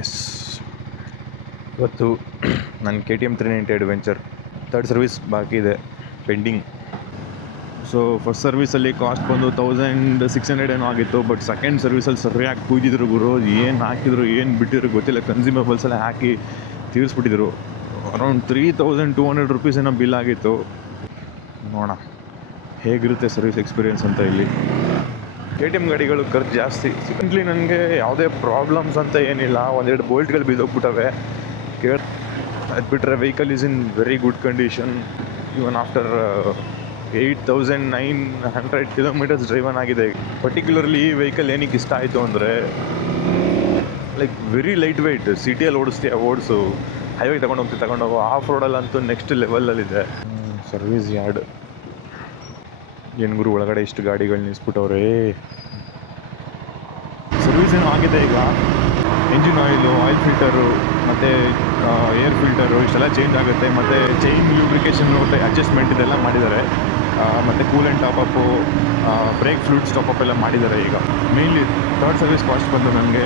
S, ಇವತ್ತು ನನ್ನ KTM 390 adventure third service ಬಾಕಿ ಇದೆ, ಪೆಂಡಿಂಗ್. ಸೊ ಫಸ್ಟ್ ಸರ್ವಿಸಲ್ಲಿ ಕಾಸ್ಟ್ ಬಂದು 1600 ಏನೋ ಆಗಿತ್ತು. ಬಟ್ ಸೆಕೆಂಡ್ ಸರ್ವಿಸಲ್ಲಿ ಸರಿಯಾಗಿ ಕೂಯ್ದಿದ್ರು ಗುರು. ಏನು ಹಾಕಿದ್ರು ಏನು ಬಿಟ್ಟಿದ್ರು ಗೊತ್ತಿಲ್ಲ. ಕನ್ಸ್ಯೂಮಬಲ್ಸ್ ಎಲ್ಲ ಹಾಕಿ ತೀರಿಸ್ಬಿಟ್ಟಿದ್ರು. ಅರೌಂಡ್ 3200 ರುಪೀಸ್ ಏನೋ ಬಿಲ್ ಆಗಿತ್ತು. ನೋಡೋಣ ಹೇಗಿರುತ್ತೆ ಸರ್ವಿಸ್ ಎಕ್ಸ್ಪೀರಿಯೆನ್ಸ್ ಅಂತ. ಇಲ್ಲಿ KTM ಗಾಡಿಗಳು ಖರ್ಚು ಜಾಸ್ತಿ. ಸಿಂಪ್ಲಿ ನನಗೆ ಯಾವುದೇ ಪ್ರಾಬ್ಲಮ್ಸ್ ಅಂತ ಏನಿಲ್ಲ. ಒಂದೆರಡು ಬೋಲ್ಟ್ಗಳು ಬಿದ್ದೋಗ್ಬಿಟ್ಟವೆ. ಅದು ಬಿಟ್ಟರೆ vehicle is in very good condition. Even after 8900 kilometres driven ಆಗಿದೆ. ಪರ್ಟಿಕ್ಯುಲರ್ಲಿ ಈ ವೆಹಿಕಲ್ ಏನಕ್ಕೆ ಇಷ್ಟ ಆಯಿತು ಅಂದರೆ, ಲೈಕ್ ವೆರಿ ಲೈಟ್ ವೆಯ್ಟ್. ಸಿಟಿಯಲ್ಲಿ ಓಡಿಸು, ಹೈವೇಗೆ ತಗೊಂಡೋಗು. ಆಫ್ ರೋಡಲ್ಲಂತೂ ನೆಕ್ಸ್ಟ್ ಲೆವೆಲಲ್ಲಿದೆ. ಸರ್ವಿಸ್ ಯಾರ್ಡ್ ಏನು ಗುರು, ಒಳಗಡೆ ಇಷ್ಟು ಗಾಡಿಗಳು ನಿಲ್ಲಿಸ್ಬಿಟ್ಟವ್ರೆ. ಸರ್ವಿಸ್ ಏನೋ ಆಗಿದೆ. ಈಗ ಎಂಜಿನ್ ಆಯಿಲ್ ಫಿಲ್ಟರು ಮತ್ತು ಏರ್ ಫಿಲ್ಟರು ಇಷ್ಟೆಲ್ಲ ಚೇಂಜ್ ಆಗುತ್ತೆ. ಮತ್ತು ಚೈನ್ ಲೂಬ್ರಿಕೇಷನ್ ಅಡ್ಜಸ್ಟ್ಮೆಂಟ್ ಇದೆಲ್ಲ ಮಾಡಿದ್ದಾರೆ. ಮತ್ತು ಕೂಲೆಂಟ್ ಟಾಪಪ್ಪು, ಬ್ರೇಕ್ ಫ್ಲೂಯಿಡ್ಸ್ ಟಾಪಪ್ ಎಲ್ಲ ಮಾಡಿದ್ದಾರೆ. ಈಗ ಮೇಯ್ನ್ಲಿ ಥರ್ಡ್ ಸರ್ವಿಸ್ ಕಾಸ್ಟ್ ಬಂದು ನನಗೆ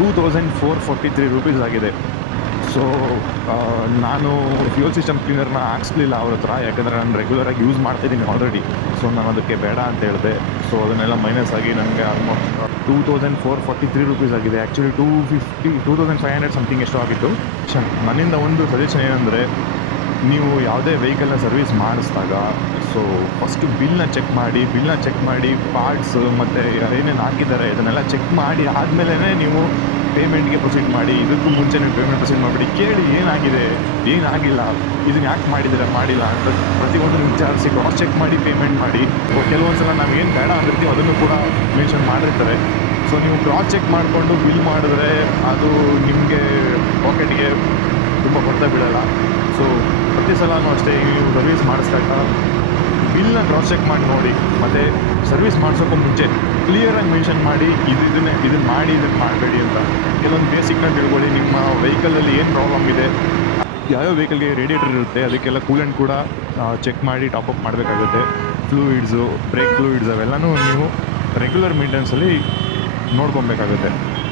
2443 ರುಪೀಸ್ ಆಗಿದೆ. ಸೊ ನಾನು ಫ್ಯೂಯಲ್ ಸಿಸ್ಟಮ್ ಕ್ಲೀನರ್ನ ಹಾಕ್ಸ್ಲಿಲ್ಲ ಅವ್ರ ಹತ್ರ, ಯಾಕಂದರೆ ನಾನು ರೆಗ್ಯುಲರಾಗಿ ಯೂಸ್ ಮಾಡ್ತಿದ್ದೀನಿ ಆಲ್ರೆಡಿ. ಸೊ ನಾನು ಅದಕ್ಕೆ ಬೇಡ ಅಂತ ಹೇಳಿದೆ. ಸೊ ಅದನ್ನೆಲ್ಲ ಮೈನಸ್ ಆಗಿ ನನಗೆ ಆಲ್ಮೋಸ್ಟ್ 2443 ರುಪೀಸ್ ಆಗಿದೆ. ಆ್ಯಕ್ಚುಲಿ 2500 ಸಮಥಿಂಗ್ ಎಷ್ಟೋ ಆಗಿತ್ತು. ನನ್ನಿಂದ ಒಂದು ಸಜೆಷನ್ ಏನಂದರೆ, ನೀವು ಯಾವುದೇ ವೆಹಿಕಲ್ನ ಸರ್ವಿಸ್ ಮಾಡಿಸಿದಾಗ ಸೊ ಫಸ್ಟು ಬಿಲ್ನ ಚೆಕ್ ಮಾಡಿ ಪಾರ್ಟ್ಸ್ ಮತ್ತು ಏನೇನು ಹಾಕಿದ್ದಾರೆ ಇದನ್ನೆಲ್ಲ ಚೆಕ್ ಮಾಡಿ ಆದಮೇಲೆ ನೀವು ಪೇಮೆಂಟ್ಗೆ ಪ್ರೊಸೀಡ್ ಮಾಡಿ. ಇದಕ್ಕೂ ಮುಂಚೆ ನೀವು ಪೇಮೆಂಟ್ ಪ್ರೊಸೀಡ್ ಮಾಡಿಬಿಡಿ. ಕೇಳಿ ಏನಾಗಿದೆ, ಏನಾಗಿಲ್ಲ, ಇದನ್ನು ಯಾಕೆ ಮಾಡಿಲ್ಲ ಅಂತ ಪ್ರತಿಯೊಂದು ವಿಚಾರಿಸಿ ಕ್ರಾಸ್ ಚೆಕ್ ಮಾಡಿ ಪೇಮೆಂಟ್ ಮಾಡಿ. ಕೆಲವೊಂದು ಸಲ ನಾವು ಏನು ಬೇಡ ಅಂದಿರ್ತೀವಿ ಅದನ್ನು ಕೂಡ ಮೆನ್ಷನ್ ಮಾಡಿರ್ತಾರೆ. ಸೊ ನೀವು ಕ್ರಾಸ್ ಚೆಕ್ ಮಾಡಿಕೊಂಡು ಬಿಲ್ ಮಾಡಿದ್ರೆ ಅದು ನಿಮಗೆ ಪಾಕೆಟ್ಗೆ ತುಂಬ ಕೊಡ್ತಾ ಬಿಡೋಲ್ಲ. ಸೊ ಪ್ರತಿ ಸಲನೂ ಅಷ್ಟೇ, ನೀವು ಸರ್ವಿಸ್ ಮಾಡಿಸಿದಾಗ ಬಿಲ್ನ ಕ್ರಾಸ್ ಚೆಕ್ ಮಾಡಿ ನೋಡಿ. ಮತ್ತು ಸರ್ವಿಸ್ ಮಾಡಿಸೋಕ್ಕೂ ಮುಂಚೆ ಕ್ಲಿಯರಾಗಿ ಮೆನ್ಷನ್ ಮಾಡಿ ಇದನ್ನು ಮಾಡಬೇಡಿ ಅಂತ. ಕೆಲವೊಂದು ಬೇಸಿಕ್ನ ತಿಳ್ಕೊಳ್ಳಿ. ನಿಮ್ಮ ವೆಹಿಕಲಲ್ಲಿ ಏನು ಪ್ರಾಬ್ಲಮ್ ಇದೆ, ಯಾವ್ಯಾವ ವೆಹಿಕಲ್ಗೆ ರೇಡಿಯೇಟರ್ ಇರುತ್ತೆ ಅದಕ್ಕೆಲ್ಲ ಕೂಲೆಂಟ್ ಕೂಡ ಚೆಕ್ ಮಾಡಿ ಟಾಪಪ್ ಮಾಡಬೇಕಾಗುತ್ತೆ. ಫ್ಲೂಯಿಡ್ಸು, ಬ್ರೇಕ್ ಫ್ಲೂಯಿಡ್ಸ್ ಅವೆಲ್ಲನೂ ನೀವು ರೆಗ್ಯುಲರ್ ಮೇಂಟೆನೆನ್ಸಲ್ಲಿ ನೋಡ್ಕೊಬೇಕಾಗುತ್ತೆ.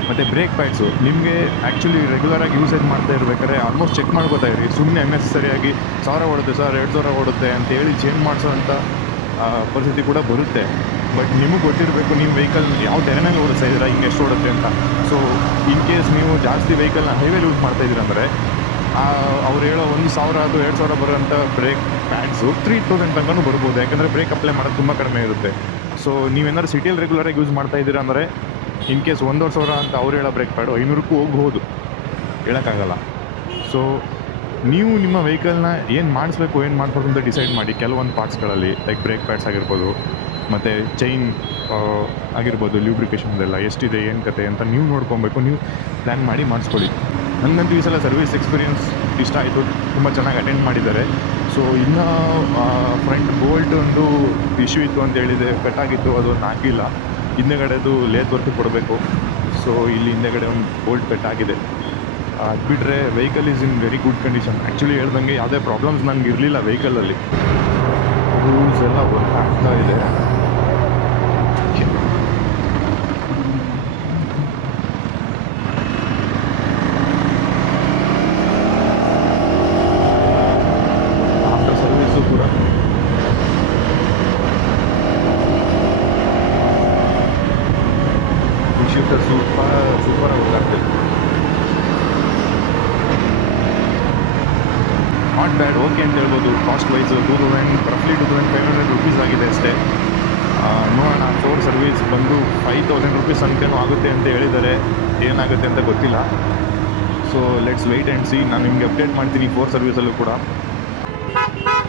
ಮತ್ತು ಬ್ರೇಕ್ ಪ್ಯಾಡ್ಸು ನಿಮಗೆ ಆ್ಯಕ್ಚುಲಿ ರೆಗ್ಯುಲರಾಗಿ ಯೂಸೇಜ್ ಮಾಡ್ತಾ ಇರಬೇಕಾದ್ರೆ ಆಲ್ಮೋಸ್ಟ್ ಚೆಕ್ ಮಾಡ್ಕೋತಾ ಇರಿ. ಸುಮ್ಮನೆ ಅನ್ನೆಸರಿಯಾಗಿ 1000 ಓಡುತ್ತೆ ಸರ್, 2000 ಓಡುತ್ತೆ ಅಂತೇಳಿ ಚೇಂಜ್ ಮಾಡಿಸೋವಂಥ ಪರಿಸ್ಥಿತಿ ಕೂಡ ಬರುತ್ತೆ. ಬಟ್ ನಿಮಗೆ ಗೊತ್ತಿರಬೇಕು ನಿಮ್ಮ ವೆಹಿಕಲ್ ಯಾವ ತೆರೆನಲ್ಲಿ ಓಡಿಸ್ತಾ ಇದ್ದೀರಾ, ಹಿಂಗೆ ಎಷ್ಟು ಓಡುತ್ತೆ ಅಂತ. ಸೊ ಇನ್ ಕೇಸ್ ನೀವು ಜಾಸ್ತಿ ವೆಹಿಕಲ್ನ ಹೈವೇಲಿ ಯೂಸ್ ಮಾಡ್ತಾಯಿದ್ದೀರ ಅಂದರೆ ಅವ್ರು ಹೇಳೋ 1000 ಅದು 2000 ಬರೋಂಥ ಬ್ರೇಕ್ ಪ್ಯಾಡ್ಸು 3000 ತನಕನೂ ಬರ್ಬೋದು. ಯಾಕಂದರೆ ಬ್ರೇಕ್ ಅಪ್ಲೈ ಮಾಡೋದು ತುಂಬ ಕಡಿಮೆ ಇರುತ್ತೆ. ಸೊ ನೀವೇನಾದ್ರು ಸಿಟಿಯಲ್ಲಿ ರೆಗ್ಯುಲರಾಗಿ ಯೂಸ್ ಮಾಡ್ತಾಯಿದ್ದೀರಾ ಅಂದರೆ ಇನ್ ಕೇಸ್ 1,500 ಅಂತ ಅವ್ರು ಹೇಳೋ ಬ್ರೇಕ್ ಪ್ಯಾಡು 500ಕ್ಕೂ ಹೋಗ್ಬೋದು, ಹೇಳೋಕ್ಕಾಗಲ್ಲ. ಸೊ ನೀವು ನಿಮ್ಮ ವೆಹಿಕಲ್ನ ಏನು ಮಾಡಿಸ್ಬೇಕು ಏನು ಮಾಡಬಾರ್ದು ಅಂತ ಡಿಸೈಡ್ ಮಾಡಿ. ಕೆಲವೊಂದು ಪಾರ್ಟ್ಸ್ಗಳಲ್ಲಿ ಲೈಕ್ ಬ್ರೇಕ್ ಪ್ಯಾಡ್ಸ್ ಆಗಿರ್ಬೋದು, ಮತ್ತು ಚೈನ್ ಆಗಿರ್ಬೋದು, ಲ್ಯೂಬ್ರಿಕೇಷನ್ದೆಲ್ಲ ಎಷ್ಟಿದೆ ಏನು ಕತೆ ಅಂತ ನೀವು ನೋಡ್ಕೊಬೇಕು. ನೀವು ಪ್ಲ್ಯಾನ್ ಮಾಡಿ ಮಾಡಿಸ್ಕೊಳ್ಳಿ. ನನಗಂತೂ ಈ ಸಲ ಸರ್ವಿಸ್ ಎಕ್ಸ್ಪೀರಿಯೆನ್ಸ್ ಇಷ್ಟ ಆಯಿತು. ತುಂಬ ಚೆನ್ನಾಗಿ ಅಟೆಂಡ್ ಮಾಡಿದ್ದಾರೆ. ಸೊ ಇನ್ನೂ ಫ್ರಂಟ್ ಬೋಲ್ಟ್ ಒಂದು ಇಶ್ಯೂ ಇತ್ತು ಅಂತ ಹೇಳಿದೆ, ಕಟ್ಟಾಗಿತ್ತು, ಅದು ಹಾಕಿಲ್ಲ. ಹಿಂದೆಗಡೆದು ಲೇತ್ ವರ್ಕ್ ಕೊಡಬೇಕು. ಸೊ ಇಲ್ಲಿ ಹಿಂದೆಗಡೆ ಒಂದು ಬೋಲ್ಟ್ ಕಟ್ಟಾಗಿದೆ. ಅದು ಬಿಟ್ಟರೆ vehicle is in very good condition. Actually ಹೇಳ್ದಂಗೆ ಯಾವುದೇ ಪ್ರಾಬ್ಲಮ್ಸ್ ನನಗೆ ಇರಲಿಲ್ಲ ವೆಹಿಕಲಲ್ಲಿ. ರೂಲ್ಸ್ ಎಲ್ಲ ವರ್ಕ್ ಆಗ್ತಾ ಇದೆ. ಆಫ್ಟರ್ ಸರ್ವಿಸು ಕೂಡ ಶಿಫ್ಟರ್ ಸೂಪರಾಗಿ ಗೊತ್ತಾಗ್ತದೆ. ನಾಟ್ ಬ್ಯಾಡ್, ಓಕೆ ಅಂತ ಹೇಳ್ಬೋದು. ಕಾಸ್ಟ್ ವೈಸು ರಫ್ಲಿ 2500 ರುಪೀಸ್ ಆಗಿದೆ ಅಷ್ಟೇ. ನೋಡೋಣ, 4 ಸರ್ವಿಸ್ ಬಂದು 5000 ರುಪೀಸ್ ತನಕನೂ ಆಗುತ್ತೆ ಅಂತ ಹೇಳಿದ್ದಾರೆ. ಏನಾಗುತ್ತೆ ಅಂತ ಗೊತ್ತಿಲ್ಲ. So let's wait and C. ನಾನು ನಿಮಗೆ ಅಪ್ಡೇಟ್ ಮಾಡ್ತೀನಿ 4 ಸರ್ವಿಸಲ್ಲೂ ಕೂಡ.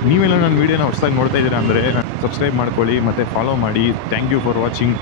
ನೀವೆಲ್ಲ ನನ್ನ ವೀಡಿಯೋನ ಹೊಸದಾಗಿ ನೋಡ್ತಾ ಇದ್ದೀರಾ ಅಂದರೆ ಸಬ್ಸ್ಕ್ರೈಬ್ ಮಾಡ್ಕೊಳ್ಳಿ ಮತ್ತು ಫಾಲೋ ಮಾಡಿ. Thank you for watching.